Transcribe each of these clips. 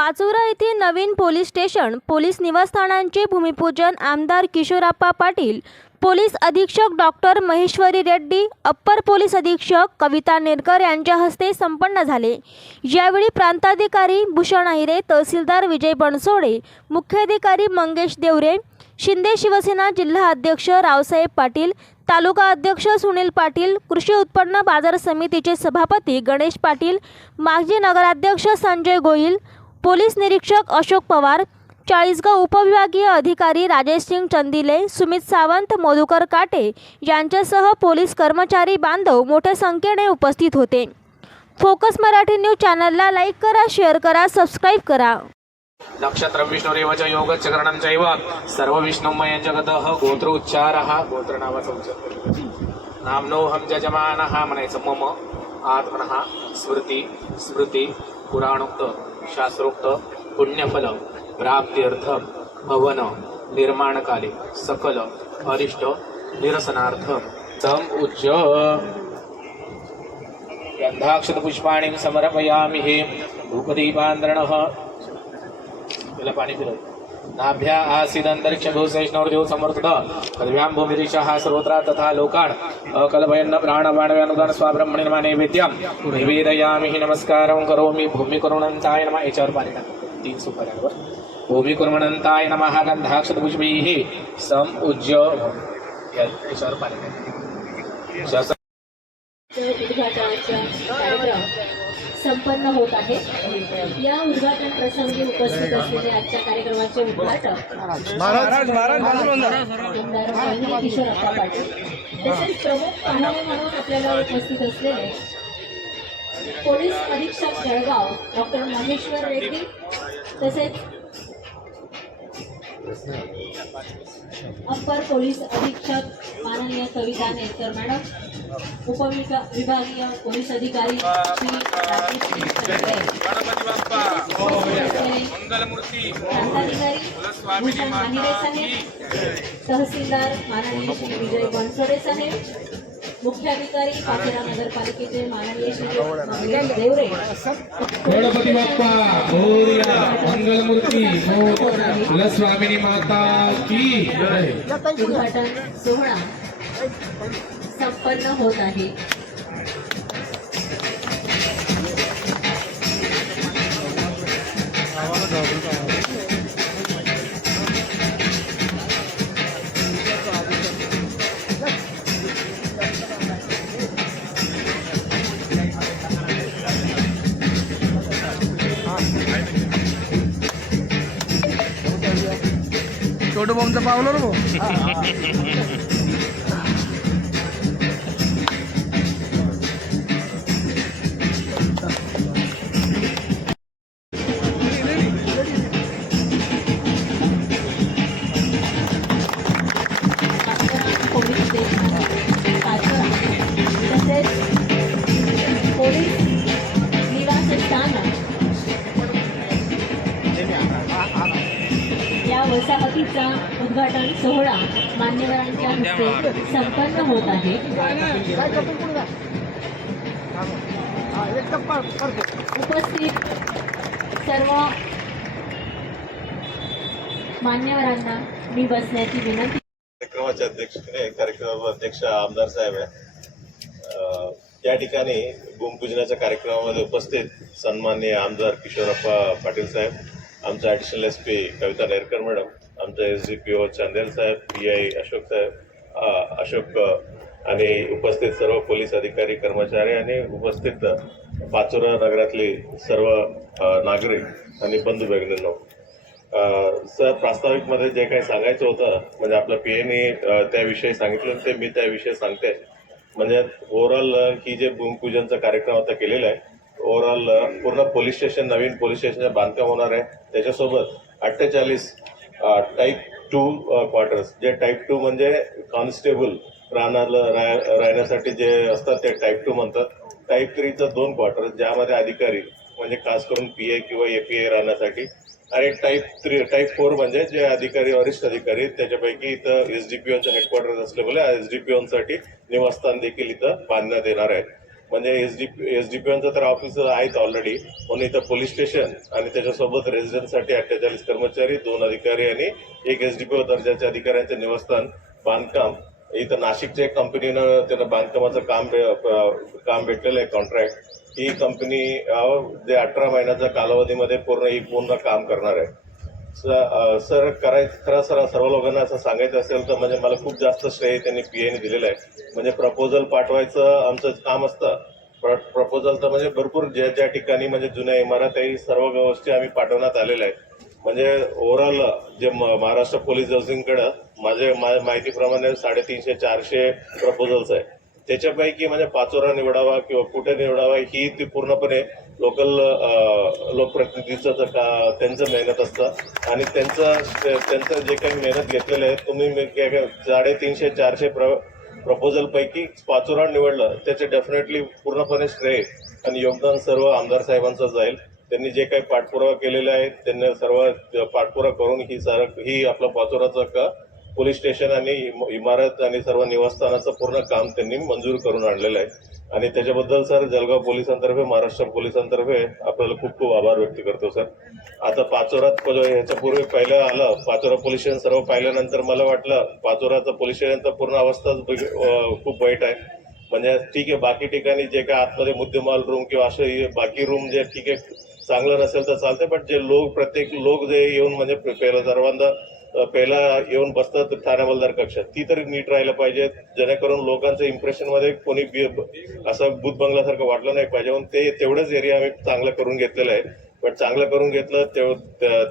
पाचोरा येथे नवीन police station police निवासस्थानांचे भूमिपूजन आमदार किशोरप्पा पाटील पोलीस अधीक्षक doctor Maheshwari Reddy upper police अधीक्षक कविता नेरकर यांच्या हस्ते संपन्न झाले. यावेळी प्रांताधिकारी भूषण अहिरे तहसीलदार विजय बनसोडे मुख्याधिकारी मंगेश देवरे शिंदे शिवसेना जिल्हा अध्यक्ष रावसाहेब पाटील तालुका अध्यक्ष सुनील पाटील कृषी उत्पन्न बाजार समितीचे सभापती गणेश पाटील माजी नगराध्यक्ष संजय गोईल पोलीस निरीक्षक अशोक पवार चाळीसगाव उपविभागीय अधिकारी राजेश सिंग चंदिले सुमित सावंत मधुकर काटे यांच्यासह पोलीस कर्मचारी बांधव मोठ्या संख्येने उपस्थित होते. फोकस मराठी न्यूज चॅनलला लाईक करा शेअर करा सबस्क्राईब करा. नक्षत्र विष्णुरेव च योगच्च करणं चैव. सर्व विष्णुमय ह गोत्र उच्चार हा गोत्र नावाचा उच्चार नामनो हम जजमान हा म्हणायचं मम आत्मन हा स्मृती स्मृती पुराणोक्त. शास्त्रोक्त पुण्यफल प्राप्त्यर्थ भवन निर्माणकाले सकल अरिष्ट निरसनार्थ तम उच्च। गंधाक्षतपुष्पाणी समर्पयामि हे धूपदीपान्द्रणः त्याला पाणी फिरव नाभ्या आसीदंतरिक्ष भूषैष्णवदेव समर्थत पदव्यां भूमिरीशः सर्वत्र तथा लोकान् अकल्पयन्न प्राणवाणव्यानुदान स्वाब्रह्मणे नैवेद्यं निवेदयामि. हि नमस्कारं करोमि भूमिकरुणन्ताय नमः याच्यावर पाणी टाका तीन सुपाऱ्यांवर. भूमिकुर्वणन्ताय नमः गन्धाक्षतपुष्पैः सम उज्ज याच्यावर पाणी संपन्न होत आहे. या उद्घाटन प्रसंगी उपस्थित असलेले आजच्या कार्यक्रमाचे उद्घाटक आमदार माननीय किशोरप्पा पाटील. तसेच प्रमुख पाहुणे म्हणून आपल्याला उपस्थित असलेले पोलीस अधीक्षक जळगाव डॉक्टर महेश्वर रेड्डी तसेच अप्पर पोलीस अधीक्षक माननीय कविता नेतकर मॅडम उपविभा विभागीय पोलीस अधिकारी तहसीलदार माननीय श्री विजय बनसोडे साहेब मुख्याधिकारी पाचोरा नगरपालिकेचे माननीय श्री देवरे. गणपती बाप्पा मोरया मंगलमूर्ती कुलस्वामिनी माता की उद्घाटन सोहळा संपन्न होत आहे. sa Paolo mo. मान्यवरांच्या हस्ते संपन्न होत आहे. उपस्थित सर्व मान्यवरांना मी बसण्याची विनंती कार्यक्रमाचे अध्यक्ष कार्यक्रमाचे अध्यक्ष आमदार साहेब आहे. अं, या ठिकाणी भूमिपूजनाच्या कार्यक्रमामध्ये उपस्थित सन्माननीय आमदार किशोरप्पा पाटील साहेब आमचे additional S P Kavita Nerkar madam आमचे S D P O Chandel Saheb P I Ashok साहेब अशोक आणि उपस्थित सर्व पोलीस अधिकारी कर्मचारी आणि उपस्थित पाचोरा नगरातली सर्व नागरिक आणि बंधू भगिनींनो. सर प्रास्ताविकमध्ये जे काही सांगायचं होतं म्हणजे आपलं पी एने त्याविषयी सांगितलं ते मी त्याविषयी सांगते. म्हणजे ओव्हरऑल ही जे भूमिपूजनचा कार्यक्रम आता केलेला आहे ओव्हरऑल पूर्ण पोलीस स्टेशन नवीन पोलीस स्टेशनचं बांधकाम होणार आहे. त्याच्यासोबत अठ्ठेचाळीस टाईप टू क्वार्टर्स जे टाईप टू म्हणजे कॉन्स्टेबल राहण्याला राह- राहण्यासाठी जे असतात ते टाईप टू म्हणतात. टाईप थ्रीचं दोन क्वार्टर्स ज्यामध्ये अधिकारी म्हणजे खास करून पी ए किंवा ए पी ए राहण्यासाठी. आणि टाईप थ्री टाईप फोर म्हणजे जे अधिकारी वरिष्ठ अधिकारी त्याच्यापैकी इथं एस डी पी ओचं हेडक्वार्टर्स असल्यामुळे एस डी पी ओसाठी निवासस्थान देखील इथं बांधण्यात येणार आहे. म्हणजे S D S D P तर ऑफिस आहेत ऑलरेडी पण इथं पोलीस स्टेशन आणि त्याच्यासोबत रेसिडेंटसाठी अठ्ठेचाळीस कर्मचारी दोन अधिकारी आणि एक एस डी पी ओ दर्जाच्या अधिकाऱ्यांचं निवासस्थान बांधकाम. इथं नाशिकच्या एक कंपनीनं त्यांना बांधकामाचं काम भे- काम भेटलेलं आहे कॉन्ट्रॅक्ट ही कंपनी जे अठरा महिन्याच्या कालावधीमध्ये पूर्ण ही पूर्ण काम करणार आहे. सर करायचं खरं सर सर्व लोकांना असं सांगायचं असेल तर म्हणजे मला खूप जास्त श्रेय त्यांनी पीएने दिलेलं आहे. म्हणजे प्रपोजल पाठवायचं आमचं काम असतं. प्रपोजल तर म्हणजे भरपूर ज्या ज्या ठिकाणी म्हणजे जुन्या इमारत आहे सर्व गोष्टी आम्ही पाठवण्यात आलेल्या आहेत. म्हणजे ओव्हरऑल जे म- महाराष्ट्र पोलीस हाऊसिंगकडं माझे मा- माहितीप्रमाणे साडेतीनशे चारशे प्रपोजल्स आहे त्याच्यापैकी म्हणजे पाचोरा निवडावा किंवा कुठे निवडावा ही ती पूर्णपणे लोकल uh, लोकप्रतिनिधीचं तर का त्यांचं मेहनत असतं. आणि त्यांचं त्यांचं जे काही मेहनत घेतलेलं आहे तुम्ही मी काय- साडेतीनशे चारशे प्र प्रपोजलपैकी पाचोरा निवडलं त्याचे डेफिनेटली पूर्णपणे श्रेय आणि योगदान सर्व आमदार साहेबांचं जाईल. त्यांनी जे काही पाठपुरावा केलेला आहे त्यांनी सर्व पाठपुरावा करून ही सार ही आपलं पाचोराचं का पोलीस स्टेशन आणि इम- इमारत आणि सर्व निवासस्थानाचं पूर्ण काम त्यांनी मंजूर करून आणलेलं आहे. आणि त्याच्याबद्दल सर जळगाव पोलिसांतर्फे महाराष्ट्र पोलिसांतर्फे आपल्याला खूप खूप आभार व्यक्त करतो सर. आता पाचोरात प- ह्याच्यापूर्वी पहिलं आलं पाचोरा पोलीस स्टेशन सर्व पाहिल्यानंतर मला वाटलं पाचोराचं पोलीस तर पूर्ण अवस्थाच खूप वाईट आहे. म्हणजे ठीक आहे बाकी ठिकाणी जे काय आतमध्ये मुद्देमाल रूम किंवा असे बाकी रूम जे ठीक आहे चांगलं नसेल तर चालते पण जे लोक प्रत्येक लोक जे येऊन म्हणजे पहिलं सर्वांना पहिला येऊन बसतात ठाणे बलदार कक्षात ती तरी नीट राहायला पाहिजे जेणेकरून लोकांचं इम्प्रेशनमध्ये कोणी बी- असं बुध बंगल्यासारखं वाटलं नाही पाहिजे. म्हणून ते तेवढंच एरिया आम्ही चांगलं करून घेतलेलं आहे. पण चांगलं करून घेतलं तेव-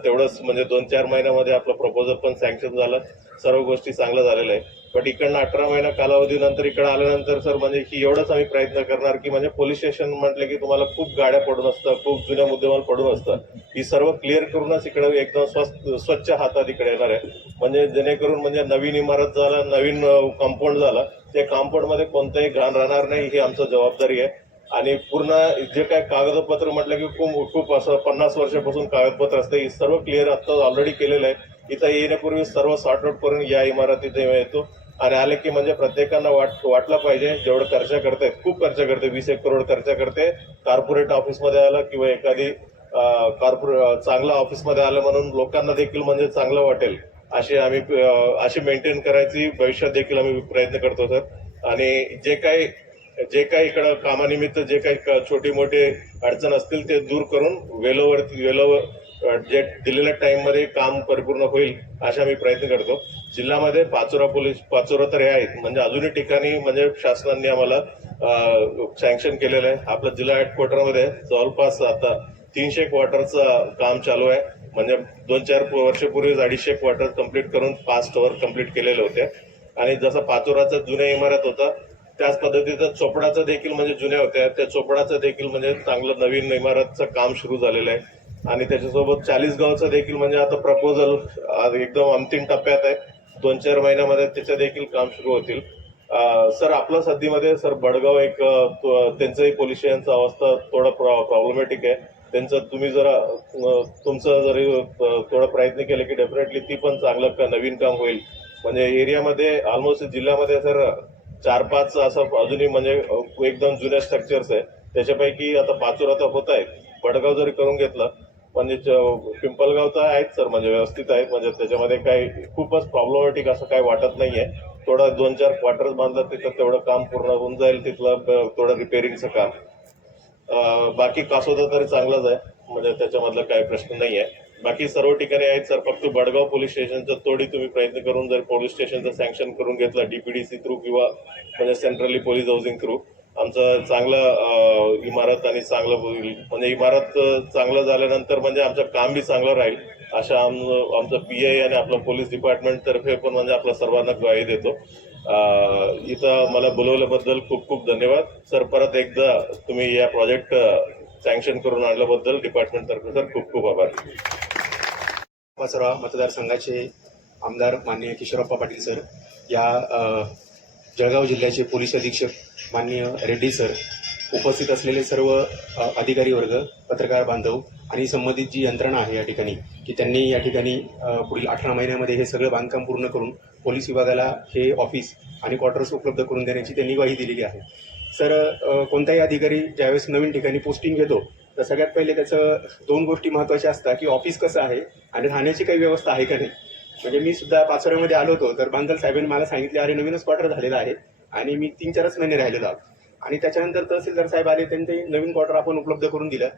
तेवढंच म्हणजे दोन चार महिन्यामध्ये आपलं प्रपोजल पण सँक्शन झालं. सर्व गोष्टी चांगलं झालेलं आहे पण इकडनं अठरा महिना कालावधीनंतर इकडे आल्यानंतर सर म्हणजे की एवढंच आम्ही प्रयत्न करणार की म्हणजे पोलीस स्टेशन म्हटलं की तुम्हाला खूप गाड्या पडून असतं खूप जुन्या मुद्देमाल पडून असतं ही सर्व क्लिअर करूनच इकडे एकदम स्वस्त स्वच्छ हातात इकडे येणार आहे. म्हणजे जेणेकरून म्हणजे नवीन इमारत झाला नवीन कंपाऊंड झाला त्या कंपाऊंडमध्ये कोणतंही घाण राहणार नाही ही आमची जबाबदारी आहे. आणि पूर्ण जे काय कागदपत्र म्हटलं की खूप खूप असं पन्नास वर्षापासून कागदपत्र असते हे सर्व क्लिअर आता ऑलरेडी केलेलं आहे. इथं येण्यापूर्वी सर्व सॉर्ट आउट करून या इमारतीत येतो. आणि आले की म्हणजे प्रत्येकांना वाट वाटलं पाहिजे जेवढं खर्च करते खूप खर्च करते वीस एक करोड खर्च करते. कॉर्पोरेट ऑफिसमध्ये आलं किंवा एखादी कॉर्पोरे चांगल्या ऑफिसमध्ये आलं म्हणून लोकांना देखील म्हणजे चांगलं वाटेल. अशी आम्ही अशी मेंटेन करायची भविष्यात देखील आम्ही प्रयत्न करतो सर आणि जे काही जे काही इकडं कामानिमित्त जे काही क- छोटी मोठी अडचण असतील ते दूर करून वेलोवरती वेलोवर जे दिलेल्या टाईममध्ये काम परिपूर्ण होईल अशा मी प्रयत्न करतो. जिल्ह्यामध्ये पाचोरा पोलीस पाचोरा तर हे आहेत. म्हणजे अजूनही ठिकाणी म्हणजे शासनाने आम्हाला सँक्शन केलेलं आहे. आपलं जिल्हा हेडक्वार्टरमध्ये जवळपास आता तीनशे क्वार्टरचं काम चालू आहे. म्हणजे दोन चार वर्षपूर्वीच अडीचशे क्वार्टर कंप्लीट करून पाच टवर कंप्लीट केलेले होते. आणि जसं पाचोराचा जुन्या इमारत होता त्याच पद्धतीचं चोपडाचं देखील म्हणजे जुन्या होत्या. त्या चोपडाचं देखील म्हणजे चांगलं नवीन इमारतचं काम सुरू झालेलं आहे. आणि त्याच्यासोबत चाळीसगावचं देखील म्हणजे आता प्रपोजल एकदम अंतिम टप्प्यात आहे. दोन चार महिन्यामध्ये त्याच्या देखील काम सुरू होतील. सर आपलं सध्यामध्ये सर बडगाव एक त्यांचंही पोलीस अवस्था थोडं प्रॉब्लेमॅटिक आहे. त्यांचं तुम्ही जरा तुमचं जरी थोडा प्रयत्न केला की डेफिनेटली ती पण चांगलं का नवीन काम होईल. म्हणजे एरियामध्ये ऑलमोस्ट जिल्ह्यामध्ये सर चार पाच असं अजूनही म्हणजे एकदम जुन्या स्ट्रक्चर्स आहे. त्याच्यापैकी आता पाचूर आता होत आहे वडगाव जरी करून घेतलं म्हणजे च- पिंपलगाव तर आहेत सर म्हणजे व्यवस्थित आहेत. म्हणजे त्याच्यामध्ये काही खूपच प्रॉब्लेमॅटिक असं काही वाटत नाहीये. थोडं दोन चार क्वार्टर्स बांधलं तिथं तेवढं काम पूर्ण होऊन जाईल तिथलं थोडं रिपेअरिंगचं काम. बाकी कासोदा तरी चांगलाच आहे. म्हणजे त्याच्यामधला काही प्रश्न नाही आहे बाकी सर्व ठिकाणी आहेत सर फक्त बडगाव पोलीस स्टेशनचं तोडी तुम्ही प्रयत्न करून जर पोलीस स्टेशनचं सँक्शन करून घेतलं डीपीडीसी थ्रू किंवा म्हणजे सेंट्रली पोलीस हाऊसिंग थ्रू आमचं चांगलं इमारत आणि चांगलं होईल. म्हणजे इमारत चांगलं झाल्यानंतर म्हणजे आमचं काम बी चांगलं राहील अशा आम आमचं पी आय आणि आपलं पोलीस डिपार्टमेंट तर्फे पण म्हणजे आपल्या सर्वांना ग्वाही देतो. इथं मला बोलवल्याबद्दल खूप खूप धन्यवाद. सर परत एकदा तुम्ही या प्रोजेक्ट सँक्शन करून आणल्याबद्दल डिपार्टमेंट तर्फे सर खूप खूप आभार. पाचोरा मतदारसंघाचे आमदार माननीय किशोरप्पा पाटील सर या जळगाव जिल्ह्याचे पोलीस अधीक्षक माननीय रेड्डी सर उपस्थित असलेले सर्व अधिकारी वर्ग पत्रकार बांधव आणि संबंधित जी यंत्रणा आहे या ठिकाणी की त्यांनी या ठिकाणी पुढील अठरा महिन्यामध्ये हे सगळं बांधकाम पूर्ण करून पोलीस विभागाला हे ऑफिस आणि क्वार्टर्स उपलब्ध करून देण्याची त्यांनी ग्वाही दिलेली आहे. सर कोणताही अधिकारी ज्यावेळेस नवीन ठिकाणी पोस्टिंग घेतो तर सगळ्यात पहिले त्याचं दोन गोष्टी महत्त्वाच्या असतात की ऑफिस कसं आहे आणि राहण्याची काही व्यवस्था आहे का नाही. म्हणजे मी सुद्धा पाचोऱ्यामध्ये आलो होतो तर बांदल साहेबांनी मला सांगितले अरे नवीनच क्वार्टर झालेला आहे आणि मी तीन चारच महिने राहिलेलो आहोत. आणि त्याच्यानंतर तहसीलदार साहेब आले त्यांनी ते नवीन क्वार्टर आपण उपलब्ध करून दिलं.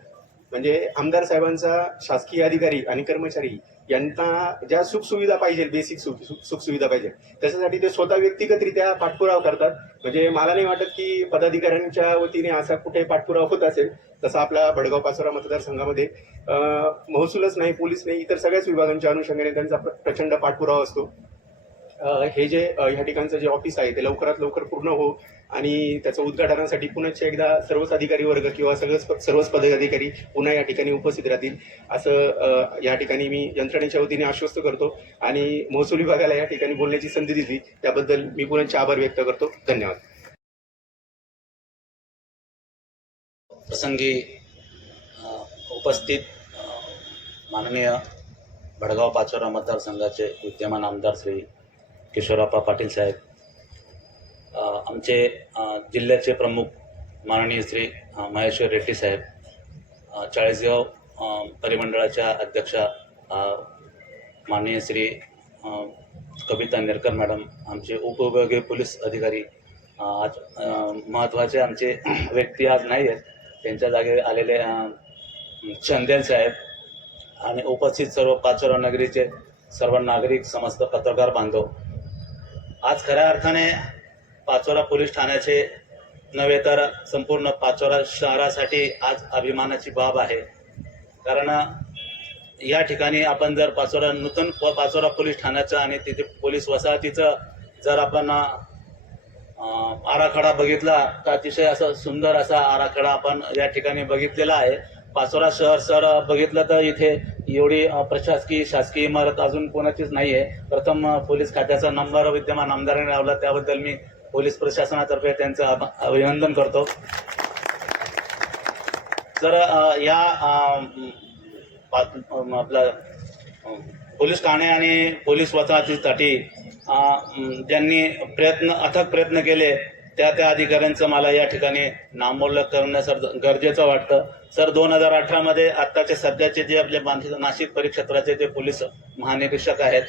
म्हणजे आमदार साहेबांचा शासकीय अधिकारी आणि कर्मचारी यांना ज्या सुखसुविधा पाहिजे बेसिक सुख सुख- सुखसुविधा पाहिजे त्याच्यासाठी ते स्वतः व्यक्तिगतरित्या पाठपुरावा करतात. म्हणजे मला नाही वाटत की पदाधिकाऱ्यांच्या वतीने असा कुठे पाठपुरावा होत असेल तसा आपला भडगाव पाचोरा मतदारसंघामध्ये महसूलच नाही पोलीस नाही इतर सगळ्याच विभागांच्या अनुषंगाने त्यांचा प्रचंड पाठपुरावा असतो. हे जे ह्या ठिकाणचं जे ऑफिस आहे ते लवकरात लवकर पूर्ण हो आणि त्याचं उद्घाटनासाठी पुन्हा एकदा सर्वच अधिकारी वर्ग किंवा सगळंच सर्वच पदाधिकारी पुन्हा या ठिकाणी उपस्थित राहतील. असं या ठिकाणी मी यंत्रणेच्या वतीने आश्वस्त करतो आणि महसूल विभागाला या ठिकाणी बोलण्याची संधी दिली. त्याबद्दल मी पुन्हा आभार व्यक्त करतो. धन्यवाद. प्रसंगी उपस्थित माननीय भडगाव पाचोरा मतदारसंघाचे विद्यमान आमदार श्री किशोराप्पा पाटील साहेब आमचे जिल्ह्याचे प्रमुख माननीय श्री महेश्वर रेड्डी साहेब चाळीसगाव परिमंडळाच्या अध्यक्षा माननीय श्री कविता नेरकर मॅडम आमचे उपविभागीय पोलीस अधिकारी आज महत्त्वाचे आमचे व्यक्ती आज नाही आहेत. त्यांच्या जागी आलेले चंदेल साहेब आणि उपस्थित सर्व पाचोरा नगरीचे सर्व नागरिक समस्त पत्रकार बांधव आज खऱ्या अर्थाने पाचोरा पोलीस ठाण्याचे नव्हे तर संपूर्ण पाचोरा शहरासाठी आज अभिमानाची बाब आहे. कारण या ठिकाणी आपण जर पाचोरा नूतन प- पाचोरा पोलीस ठाण्याचं आणि तिथे पोलीस वसाहतीचं जर आपण आराखडा बघितला तर अतिशय असं सुंदर असा आराखडा आपण या ठिकाणी बघितलेला आहे. पाचोरा शहर सर बघितलं तर इथे एवढी प्रशासकीय शासकीय इमारत अजून कोणाचीच नाही आहे प्रथम पोलीस खात्याचा नंबर विद्यमान आमदारांनी लावला. त्याबद्दल मी पोलीस प्रशासनातर्फे त्यांचं अभ- अभिनंदन करतो. तर या आपला पोलीस ठाणे आणि पोलीस वसाहतीसाठी ज्यांनी प्रयत्न अथक प्रयत्न केले त्या त्या अधिकाऱ्यांचं मला या ठिकाणी नामोल्लेख करणं सर गरजेचं वाटतं. सर दोन हजार अठरामध्ये आत्ताचे सध्याचे जे आपले नाशिक परिक्षेत्राचे जे पोलीस महानिरीक्षक आहेत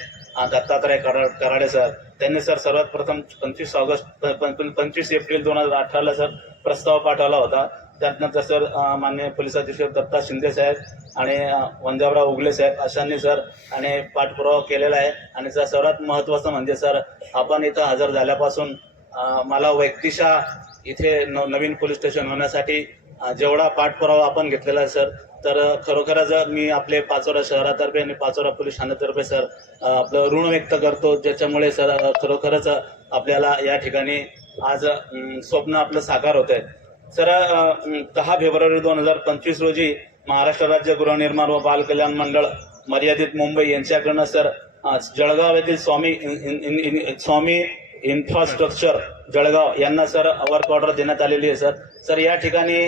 दत्तात्रय करा कराडे सर त्यांनी सर सर्वात प्रथम पंचवीस ऑगस्ट प- प- पंचवीस एप्रिल दोन हजार अठराला सर प्रस्ताव पाठवला होता. त्यानंतर सर मान्य माननीय पोलीस अधीक्षक दत्ता शिंदे साहेब आणि वंजाबराव उगले साहेब अशांनी सर आणि पाठपुरावा केलेला आहे. आणि सर सर्वात महत्त्वाचं म्हणजे सर आपण इथं हजर झाल्यापासून मला व्यक्तिशा इथे न- नवीन पोलीस स्टेशन होण्यासाठी जेवढा पाठपुरावा आपण घेतलेला आहे सर तर खरोखरच मी आपले पाचोरा शहरातर्फे आणि पाचोरा पोलीस ठाण्यातर्फे सर आपलं ऋण व्यक्त करतो ज्याच्यामुळे सर खरोखरच आपल्याला या ठिकाणी आज स्वप्न आपलं साकार होत आहे सर दहा फेब्रुवारी दोन हजार पंचवीस रोजी महाराष्ट्र राज्य गृहनिर्माण व बाल कल्याण मंडळ मर्यादित मुंबई यांच्याकडनं सर जळगाव येथील Swami in- in- in- in- Swami infrastructure Jalgaon यांना सर वर्क ऑर्डर देण्यात आलेली आहे सर. सर या ठिकाणी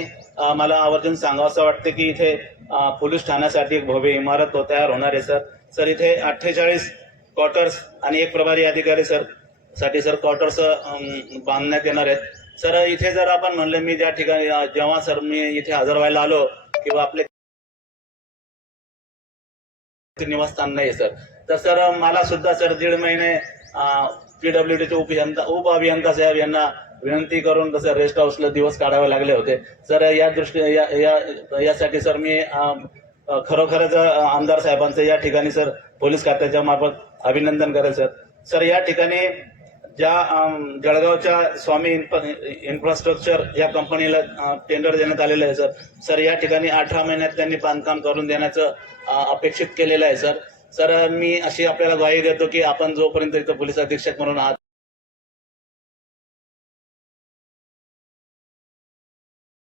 मला आवर्जून सांगावंसं वाटतं की इथे पोलीस ठाण्यासाठी एक भव्य इमारत तयार होणार आहे सर. सर इथे अठ्ठेचाळीस क्वार्टर्स आणि एक प्रभारी अधिकारी सरसाठी सर क्वार्टर्स बांधण्यात येणार आहेत. सर इथे जर आपण म्हणलं मी ज्या ठिकाणी जेव्हा सर मी इथे हजर व्हायला आलो किंवा आपले निवासस्थान नाही सर. तर सर मला सुद्धा सर दीड महिने पीडब्ल्यूडीचे उपअभियंता उप अभियंता साहेब यांना विनंती करून कसं रेस्ट हाऊसला दिवस काढावे लागले होते. सर या दृष्टी या या- यासाठी सर मी खरोखरच आमदार साहेबांचं या ठिकाणी सर पोलीस खात्याच्या मार्फत अभिनंदन करेल सर. सर या ठिकाणी ज्या जळगावच्या स्वामी इन्फ्रास्ट्रक्चर या कंपनीला टेंडर देण्यात आलेलं आहे सर. सर या ठिकाणी अठरा महिन्यात त्यांनी बांधकाम करून देण्याचं अपेक्षित केलेलं आहे सर. सर मी अशी आपल्याला ग्वाही देतो की आपण जोपर्यंत इथं पोलीस अधीक्षक म्हणून आहात